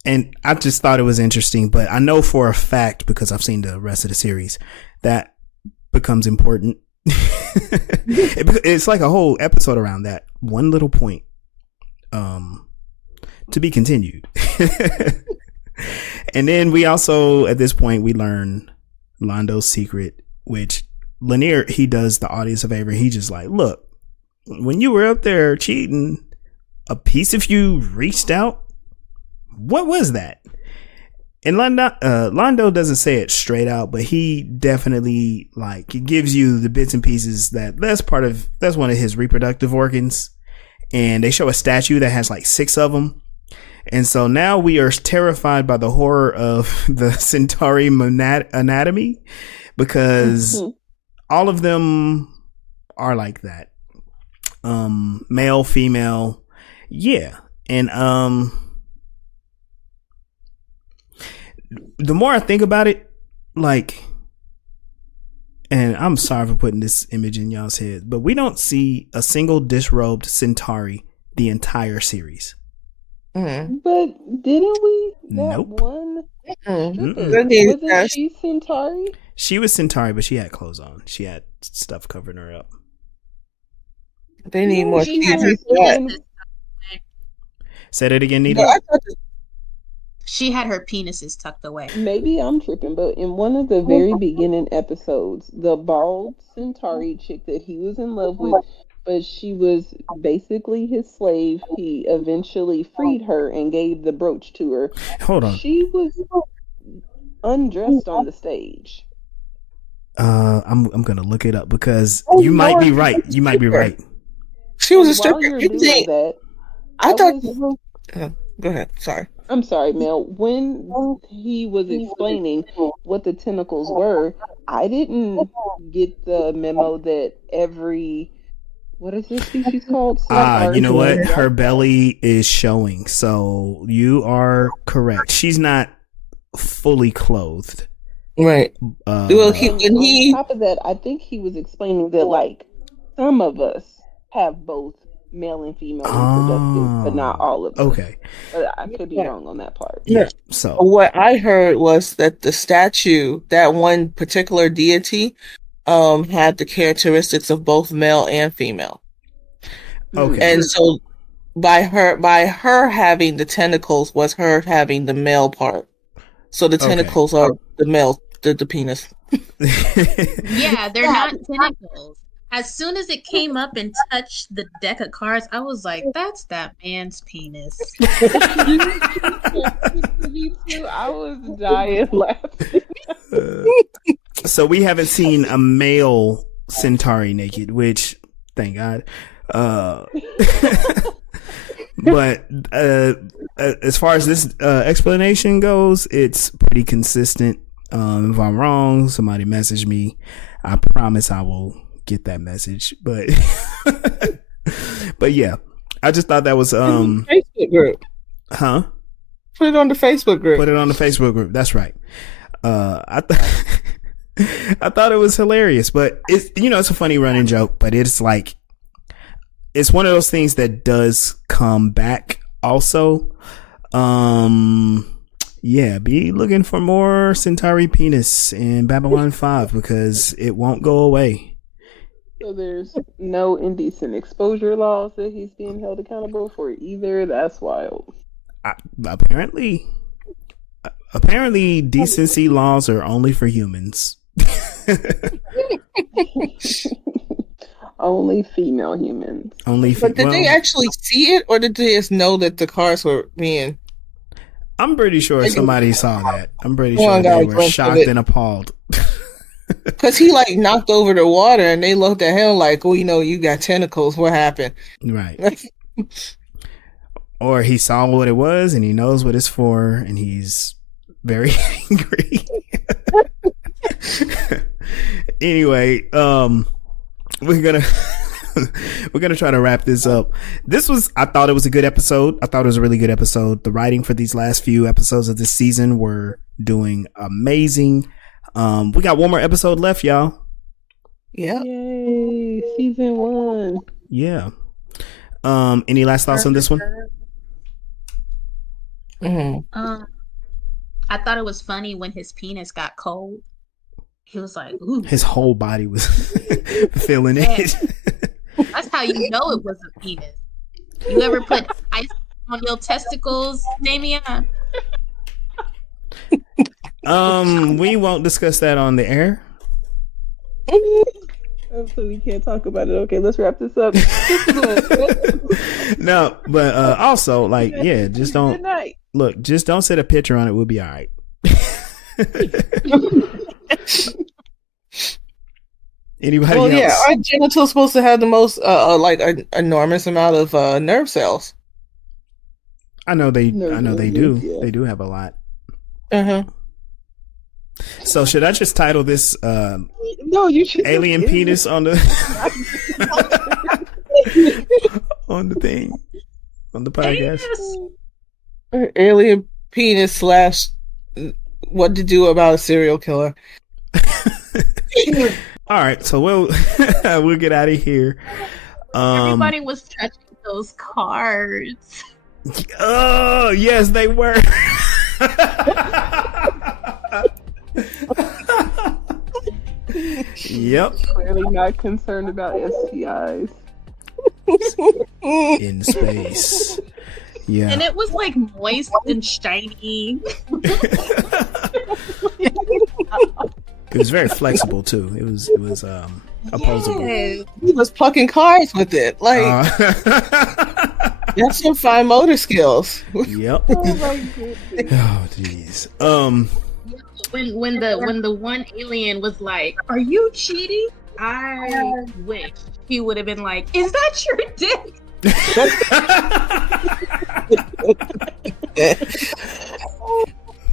And I just thought it was interesting, but I know for a fact, because I've seen the rest of the series, that becomes important. It's like a whole episode around that one little point. To be continued. And then we also, at this point, we learn Londo's secret, which Lanier, he does the audience a favor. He just like, look, when you were up there cheating, a piece of you reached out. What was that? And Londo doesn't say it straight out, but he definitely like, it gives you the bits and pieces that's one of his reproductive organs. And they show a statue that has like 6 of them. And so now we are terrified by the horror of the Centauri anatomy, because all of them are like that. Male, female. Yeah. And the more I think about it, like, and I'm sorry for putting this image in y'all's head, but we don't see a single disrobed Centauri the entire series. Mm-hmm. But didn't we? Nope. One wasn't she Centauri? She was Centauri, but she had clothes on. She had stuff covering her up. They need more. Say that again, Nita. She had her penises tucked away. Maybe I'm tripping, but in one of the very beginning episodes, the bald Centauri chick that he was in love with, but she was basically his slave. He eventually freed her and gave the brooch to her. Hold on. She was undressed on the stage. I'm gonna look it up because you might be right. You might be right. She was a stripper. I thought. Go ahead. Sorry. I'm sorry, Mel. When he was explaining what the tentacles were, I didn't get the memo that what is this species called? You know what? Her belly is showing. So you are correct. She's not fully clothed. Right. On top of that, I think he was explaining that like some of us have both male and female reproductive, but not all of us. Okay. But I could be wrong on that part. Yeah. So what I heard was that the statue, that one particular deity, had the characteristics of both male and female. Okay. And so by her having the tentacles was her having the male part. So the tentacles are the male, the penis. Yeah, they're not tentacles. As soon as it came up and touched the deck of cards, I was like, that's that man's penis. Me too. I was dying laughing. So we haven't seen a male Centauri naked, which, thank God. But as far as this explanation goes, it's pretty consistent. If I'm wrong, somebody message me. I promise I will get that message. But but yeah, I just thought that was Facebook group. Huh? Put it on the Facebook group. Put it on the Facebook group. That's right. I thought it was hilarious, but it's it's a funny running joke, but it's like it's one of those things that does come back also. Yeah, be looking for more Centauri penis in Babylon 5 because it won't go away. So there's no indecent exposure laws that he's being held accountable for either. That's wild. Apparently decency laws are only for humans. Only female humans. But did they actually see it, or did they just know that the cars were being? I'm pretty sure somebody saw that. I'm pretty sure they were shocked and appalled. Because he like knocked over the water, and they looked at him like, "We know you got tentacles. What happened?" Right. Or he saw what it was, and he knows what it's for, and he's very angry. Anyway, we're gonna try to wrap this up. I thought it was a good episode. I thought it was a really good episode. The writing for these last few episodes of this season were doing amazing. We got one more episode left, y'all. Yeah. Yay, season 1. Yeah. Any last thoughts on this one? I thought it was funny when his penis got cold. He was like, ooh. His whole body was feeling it. That's how you know it was a penis. You ever put ice on your testicles, Damien? We won't discuss that on the air. So we can't talk about it. Okay, let's wrap this up. No, but also, like, yeah, just don't just don't set a picture on it. We'll be all right. Anybody else? Yeah, our genitals supposed to have the most like an enormous amount of nerve cells. I know they do. Yeah. They do have a lot. Uh-huh. So should I just title this No, you should alien penis on the on the thing, on the podcast? Alien penis / what to do about a serial killer. All right, so we'll get out of here. Everybody was touching those cards. Oh yes, they were. Yep. Clearly not concerned about STIs. In space. Yeah. And it was like moist and shiny. It was very flexible too. It was opposable. Yes. He was plucking cars with it. Like that's some fine motor skills. Yep. Oh my goodness. Oh jeez. When the one alien was like, "Are you cheating?" I wish he would have been like, "Is that your dick?"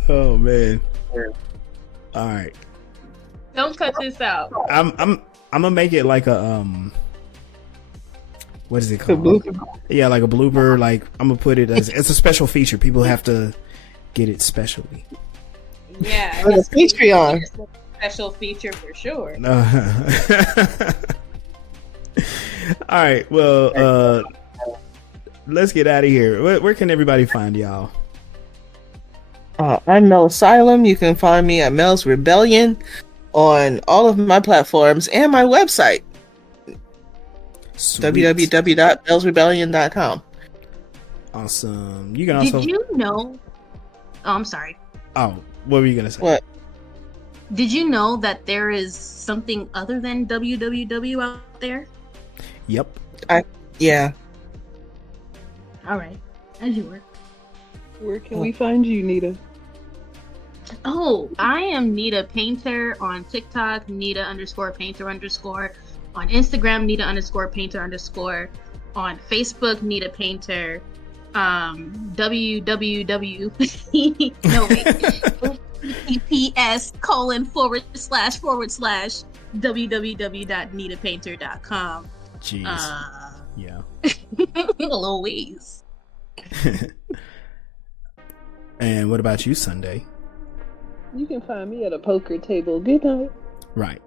Oh man. All right. Don't cut this out. I'm gonna make it like a what is it called? Yeah, like a blooper. Like I'm gonna put it as it's a special feature. People have to get it specially. Yeah, It's Patreon. special feature for sure. All right. Well, let's get out of here. Where can everybody find y'all? I'm Mel Asylum. You can find me at Mel's Rebellion on all of my platforms and my website, Sweet. www.melsrebellion.com. Awesome. You can also. Did you know? Oh, I'm sorry. Oh, what were you gonna say? What? Did you know that there is something other than www out there? Yep. Yeah. All right, as you were. Where can we find you, Nita? Oh, I am Nita Painter on TikTok, Nita_Painter_. On Instagram, Nita_Painter_. On Facebook, Nita Painter. www. No wait. https:// www.nitapainter.com. Jeez. Yeah. Louise. And what about you, Sunday? You can find me at a poker table. Good night. Right.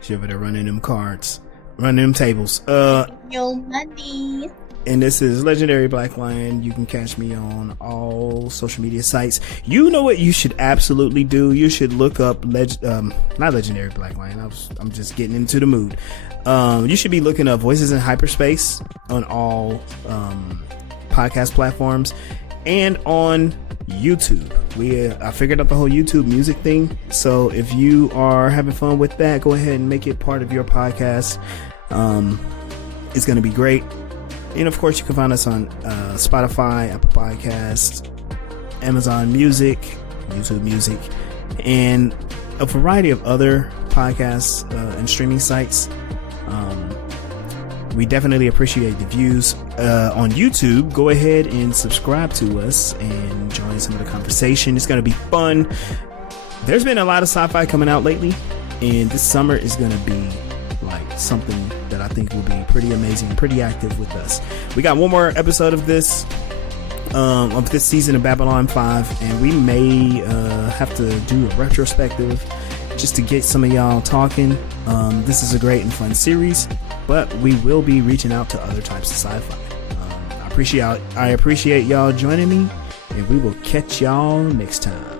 She over there running them cards, running them tables. Yo, money. And this is Legendary Black Lion. You can catch me on all social media sites. You know what you should absolutely do? You should look up not Legendary Black Lion. I'm just getting into the mood. You should be looking up Voices in Hyperspace on all podcast platforms and on YouTube. I figured out the whole YouTube music thing. So if you are having fun with that, go ahead and make it part of your podcast. It's going to be great. And of course, you can find us on Spotify, Apple Podcasts, Amazon Music, YouTube Music, and a variety of other podcasts and streaming sites. We definitely appreciate the views on YouTube. Go ahead and subscribe to us and join some of the conversation. It's going to be fun. There's been a lot of sci-fi coming out lately, and this summer is going to be like something that I think will be pretty amazing, pretty active with us. We got one more episode of this season of Babylon 5, and we may have to do a retrospective just to get some of y'all talking. This is a great and fun series, but we will be reaching out to other types of sci-fi. I appreciate y'all joining me, and we will catch y'all next time.